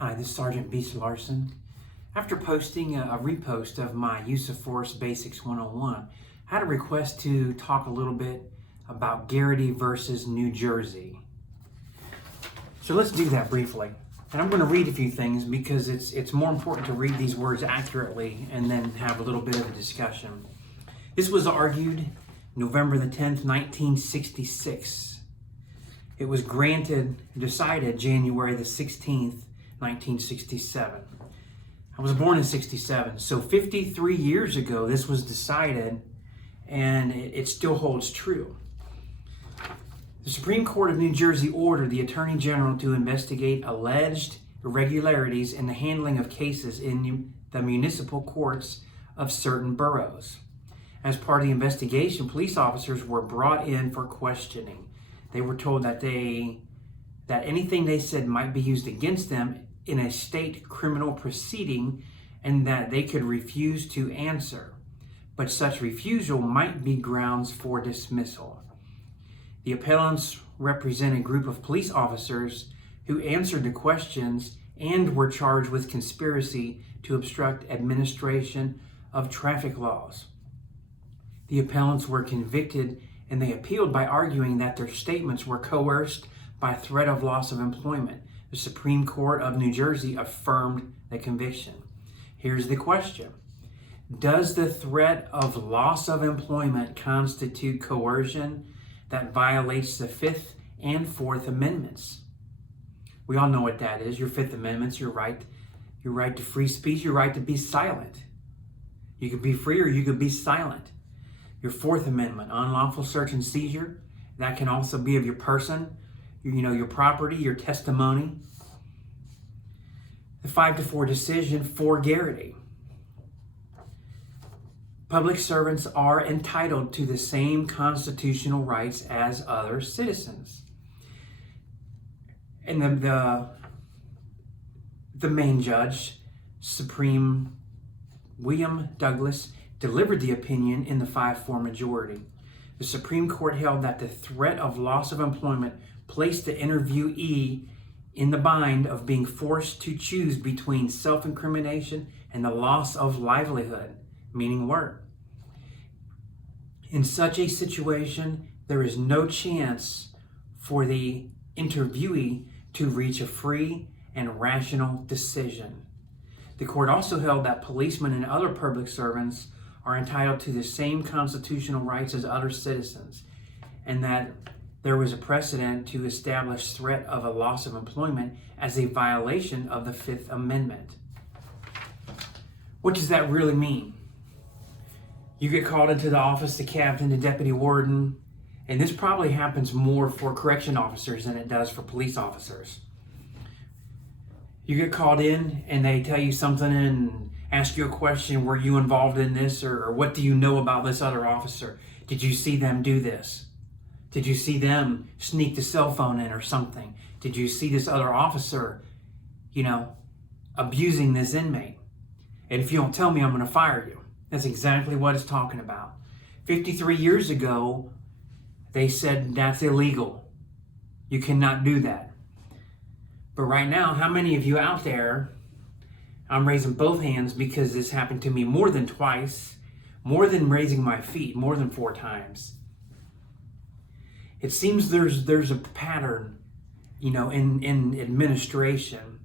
Hi, this is Sergeant Beast Larson. After posting a repost of my Use of Force Basics 101, I had a request to talk a little bit about Garrity versus New Jersey. So let's do that briefly. And I'm going to read a few things because it's more important to read these words accurately and then have a little bit of a discussion. This was argued November the 10th, 1966. It was decided January the 16th, 1967. I was born in 67, so 53 years ago this was decided, and it still holds true. The Supreme Court of New Jersey ordered the Attorney General to investigate alleged irregularities in the handling of cases in the municipal courts of certain boroughs. As part of the investigation, police officers were brought in for questioning. They were told that anything they said might be used against them in a state criminal proceeding and that they could refuse to answer. But such refusal might be grounds for dismissal. The appellants represent a group of police officers who answered the questions and were charged with conspiracy to obstruct administration of traffic laws. The appellants were convicted and they appealed by arguing that their statements were coerced by threat of loss of employment. The Supreme Court of New Jersey affirmed the conviction. Here's the question. Does the threat of loss of employment constitute coercion that violates the Fifth and Fourth Amendments? We all know what that is. Your Fifth Amendment's your right to free speech, your right to be silent. You could be free or you could be silent. Your Fourth Amendment, unlawful search and seizure, that can also be of your person, your property, your testimony. The 5-4 decision for Garrity. Public servants are entitled to the same constitutional rights as other citizens. And the main judge, Supreme William Douglas, delivered the opinion in the 5-4 majority. The Supreme Court held that the threat of loss of employment placed the interviewee in the bind of being forced to choose between self-incrimination and the loss of livelihood, meaning work. In such a situation, there is no chance for the interviewee to reach a free and rational decision. The court also held that policemen and other public servants are entitled to the same constitutional rights as other citizens, and that there was a precedent to establish threat of a loss of employment as a violation of the Fifth Amendment. What does that really mean? You get called into the office, the captain, the deputy warden, and this probably happens more for correction officers than it does for police officers. You get called in and they tell you something and ask you a question, were you involved in this, or what do you know about this other officer? Did you see them do this? Did you see them sneak the cell phone in or something? Did you see this other officer, abusing this inmate? And if you don't tell me, I'm going to fire you. That's exactly what it's talking about. 53 years ago, they said that's illegal. You cannot do that. But right now, how many of you out there, I'm raising both hands because this happened to me more than twice, more than raising my feet, more than 4 times. It seems there's a pattern, in administration.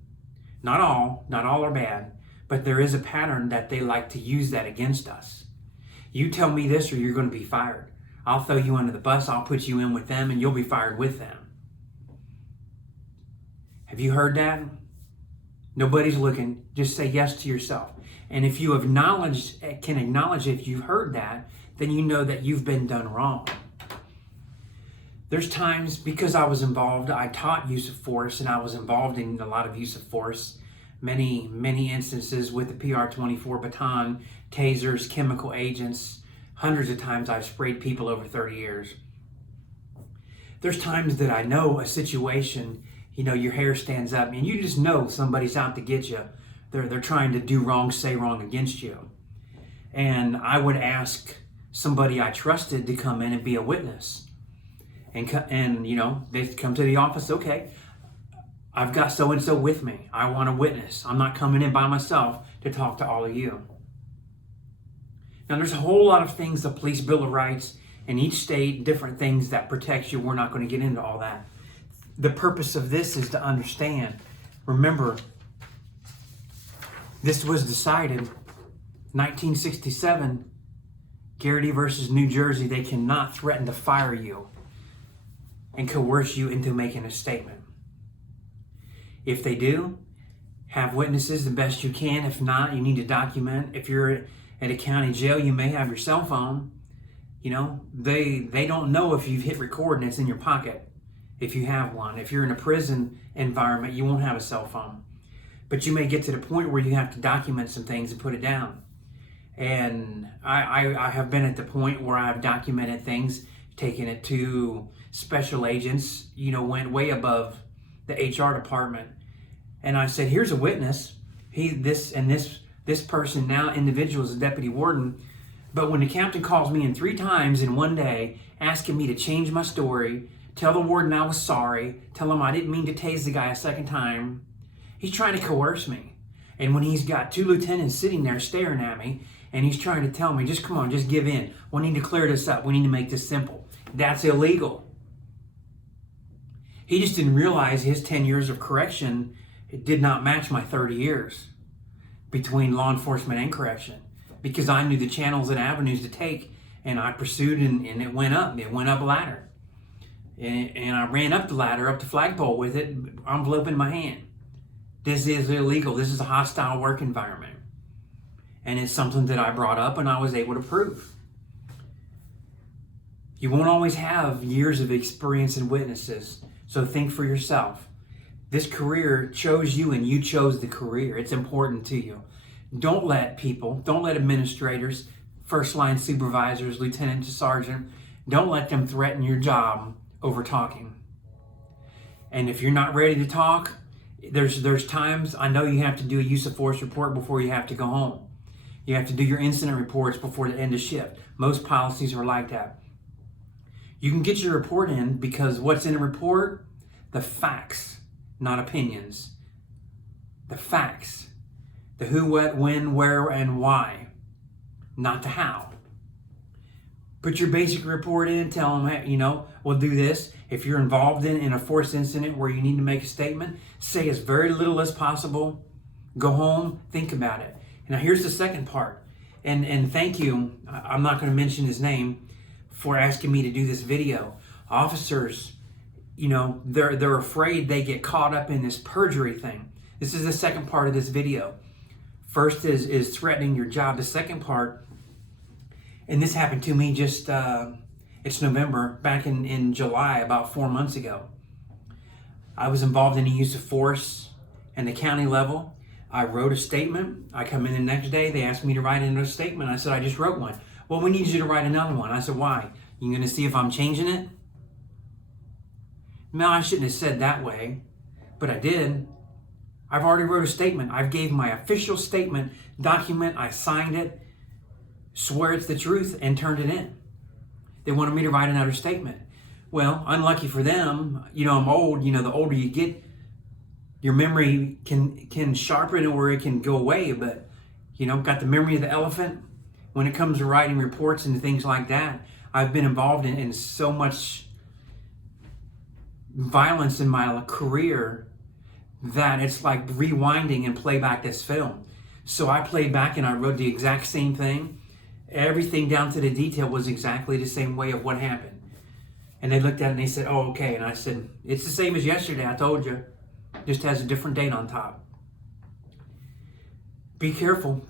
Not all are bad, but there is a pattern that they like to use that against us. You tell me this or you're going to be fired. I'll throw you under the bus, I'll put you in with them, and you'll be fired with them. Have you heard that? Nobody's looking. Just say yes to yourself. And if you can acknowledge if you've heard that, then you know that you've been done wrong. There's times, because I was involved, I taught use of force, and I was involved in a lot of use of force. Many instances with the PR-24 baton, tasers, chemical agents. Hundreds of times I've sprayed people over 30 years. There's times that I know a situation, your hair stands up and you just know somebody's out to get you. They're trying to do wrong, say wrong against you. And I would ask somebody I trusted to come in and be a witness. And they come to the office, okay, I've got so-and-so with me. I want a witness. I'm not coming in by myself to talk to all of you. Now, there's a whole lot of things, the Police Bill of Rights, in each state, different things that protects you. We're not going to get into all that. The purpose of this is to understand. Remember, this was decided 1967, Garrity versus New Jersey. They cannot threaten to fire you and coerce you into making a statement. If they do, have witnesses the best you can. If not, you need to document. If you're at a county jail, you may have your cell phone. You know, they don't know if you've hit record and it's in your pocket, if you have one. If you're in a prison environment, you won't have a cell phone. But you may get to the point where you have to document some things and put it down. And I have been at the point where I've documented things, taken it to special agents, you know, went way above the HR department. And I said, here's a witness. This person, now individual, is a deputy warden. But when the captain calls me in 3 times in one day, asking me to change my story, tell the warden I was sorry, tell him I didn't mean to tase the guy a second time, he's trying to coerce me. And when he's got 2 lieutenants sitting there staring at me, and he's trying to tell me, just come on, just give in. We need to clear this up. We need to make this simple. That's illegal. He just didn't realize his 10 years of correction, it did not match my 30 years between law enforcement and correction, because I knew the channels and avenues to take, and I pursued, and it went up. It went up a ladder. And I ran up the ladder, up the flagpole with it, envelope in my hand. This is illegal. This is a hostile work environment. And it's something that I brought up and I was able to prove. You won't always have years of experience and witnesses, so think for yourself. This career chose you and you chose the career. It's important to you. Don't let people, don't let administrators, first line supervisors, lieutenant to sergeant, don't let them threaten your job over talking. And if you're not ready to talk, there's times, I know you have to do a use of force report before you have to go home. You have to do your incident reports before the end of shift. Most policies are like that. You can get your report in because what's in a report? The facts, not opinions. The facts. The who, what, when, where, and why. Not the how. Put your basic report in, tell them, hey, you know, we'll do this. If you're involved in a force incident where you need to make a statement, say as very little as possible. Go home, think about it. Now here's the second part. And thank you, I'm not going to mention his name, for asking me to do this video. Officers, you know, they're afraid they get caught up in this perjury thing. This is the second part of this video. First is threatening your job. The second part, and this happened to me just, it's November, back in July, about 4 months ago. I was involved in the use of force in the county level. I wrote a statement. I come in the next day, they asked me to write another statement. I said, I just wrote one. Well, we need you to write another one. I said, why? You gonna see if I'm changing it? No, I shouldn't have said that way, but I did. I've already wrote a statement. I've gave my official statement, document, I signed it, swear it's the truth, and turned it in. They wanted me to write another statement. Well, unlucky for them, you know, I'm old, you know, the older you get, your memory can sharpen or it can go away, but, you know, got the memory of the elephant. When it comes to writing reports and things like that, I've been involved in so much violence in my career that it's like rewinding and play back this film. So I played back and I wrote the exact same thing. Everything down to the detail was exactly the same way of what happened. And they looked at it and they said, oh, okay. And I said, it's the same as yesterday, I told you. Just has a different date on top. Be careful,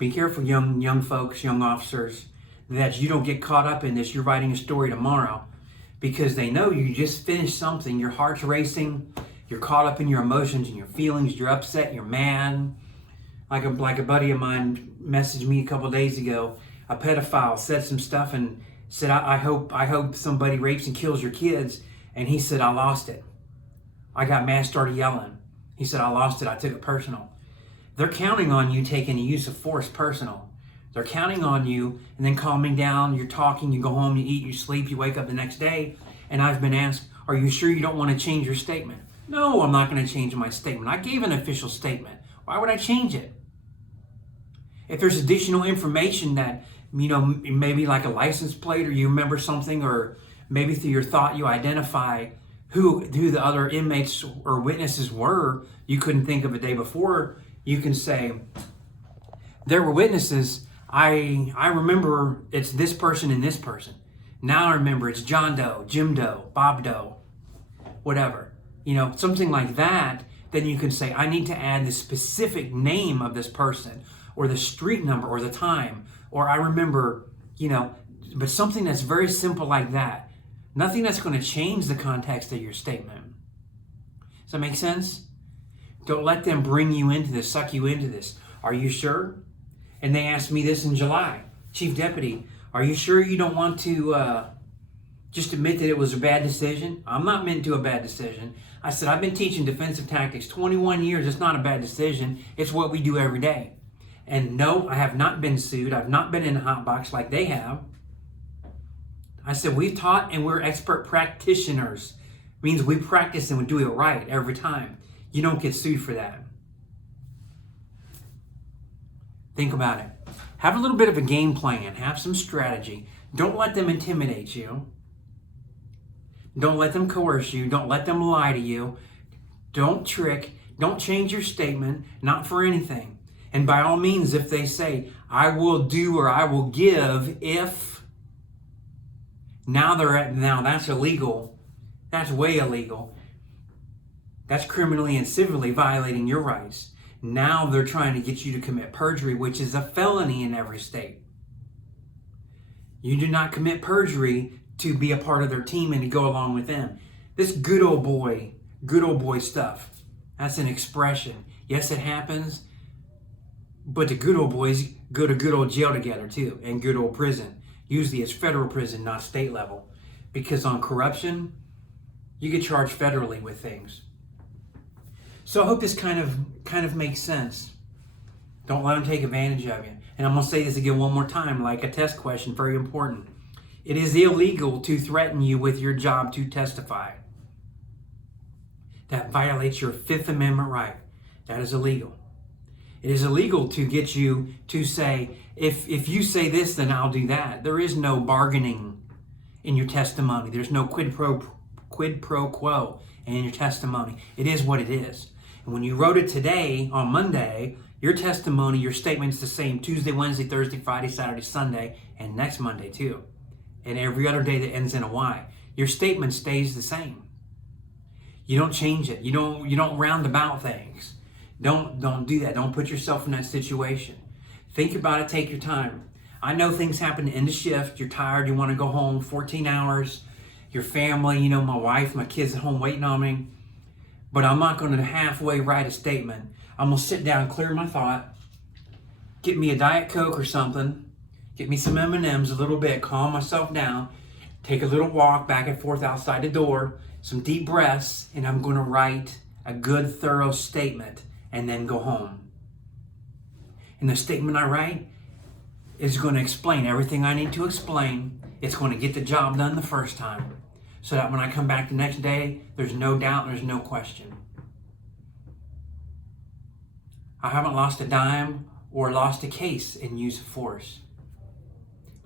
young folks, young officers, that you don't get caught up in this. You're writing a story tomorrow because they know you just finished something. Your heart's racing. You're caught up in your emotions and your feelings. You're upset. You're mad. Like a buddy of mine messaged me a couple days ago. A pedophile said some stuff and said, I hope somebody rapes and kills your kids. And he said, I lost it. I got mad, started yelling. He said, I lost it. I took it personal. They're counting on you taking the use of force personal. They're counting on you and then calming down. You're talking, you go home, you eat, you sleep, you wake up the next day. And I've been asked, are you sure you don't want to change your statement? No, I'm not going to change my statement. I gave an official statement. Why would I change it? If there's additional information that, maybe like a license plate, or you remember something, or maybe through your thought you identify who the other inmates or witnesses were, you couldn't think of a day before, you can say, there were witnesses. I remember it's this person and this person. Now I remember it's John Doe, Jim Doe, Bob Doe, whatever. Something like that. Then you can say, I need to add the specific name of this person, or the street number, or the time, or I remember, but something that's very simple like that. Nothing that's going to change the context of your statement. Does that make sense? Don't let them bring you into this, suck you into this. Are you sure? And they asked me this in July. Chief Deputy, are you sure you don't want to just admit that it was a bad decision? I'm not meant to a bad decision. I said, I've been teaching defensive tactics 21 years. It's not a bad decision. It's what we do every day. And no, I have not been sued. I've not been in a hot box like they have. I said, we've taught and we're expert practitioners. It means we practice and we do it right every time. You don't get sued for that. Think about it. Have a little bit of a game plan. Have some strategy. Don't let them intimidate you. Don't let them coerce you. Don't let them lie to you. Don't trick. Don't change your statement. Not for anything. And by all means, if they say, I will do or I will give if, now that's illegal. That's way illegal. That's criminally and civilly violating your rights. Now they're trying to get you to commit perjury, which is a felony in every state. You do not commit perjury to be a part of their team and to go along with them. This good old boy stuff, that's an expression. Yes, it happens, but the good old boys go to good old jail together too, and good old prison. Usually it's federal prison, not state level. Because on corruption, you get charged federally with things. So I hope this kind of makes sense. Don't let them take advantage of you. And I'm going to say this again one more time, like a test question, very important. It is illegal to threaten you with your job to testify. That violates your Fifth Amendment right. That is illegal. It is illegal to get you to say, if you say this, then I'll do that. There is no bargaining in your testimony. There's no quid pro quo in your testimony. It is what it is. And when you wrote it today, on Monday, your testimony, your statement's the same Tuesday, Wednesday, Thursday, Friday, Saturday, Sunday, and next Monday too. And every other day that ends in a Y. Your statement stays the same. You don't change it. You don't round about things. Don't do that. Don't put yourself in that situation. Think about it. Take your time. I know things happen in the shift. You're tired. You want to go home. 14 hours. Your family, my wife, my kids at home waiting on me. But I'm not going to halfway write a statement. I'm going to sit down, clear my thought, get me a Diet Coke or something, get me some M&Ms a little bit, calm myself down, take a little walk back and forth outside the door, some deep breaths, and I'm going to write a good, thorough statement and then go home. And the statement I write is going to explain everything I need to explain. It's going to get the job done the first time, so that when I come back the next day, there's no doubt, there's no question. I haven't lost a dime or lost a case in use of force.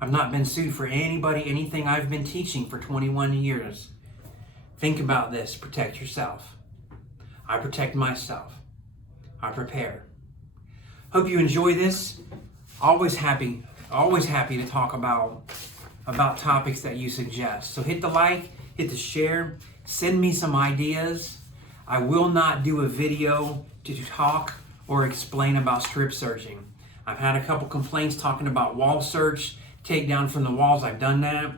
I've not been sued for anything I've been teaching for 21 years. Think about this. Protect yourself. I protect myself. I prepare. Hope you enjoy this. Always happy to talk about topics that you suggest. So hit the like, hit the share, send me some ideas. I will not do a video to talk or explain about strip searching. I've had a couple complaints talking about wall search, takedown from the walls. I've done that,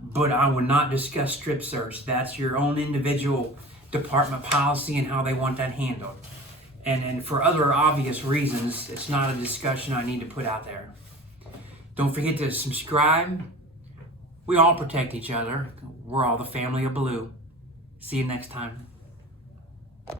but I would not discuss strip search. That's your own individual department policy and how they want that handled. And for other obvious reasons, it's not a discussion I need to put out there. Don't forget to subscribe. We all protect each other. We're all the family of blue. See you next time.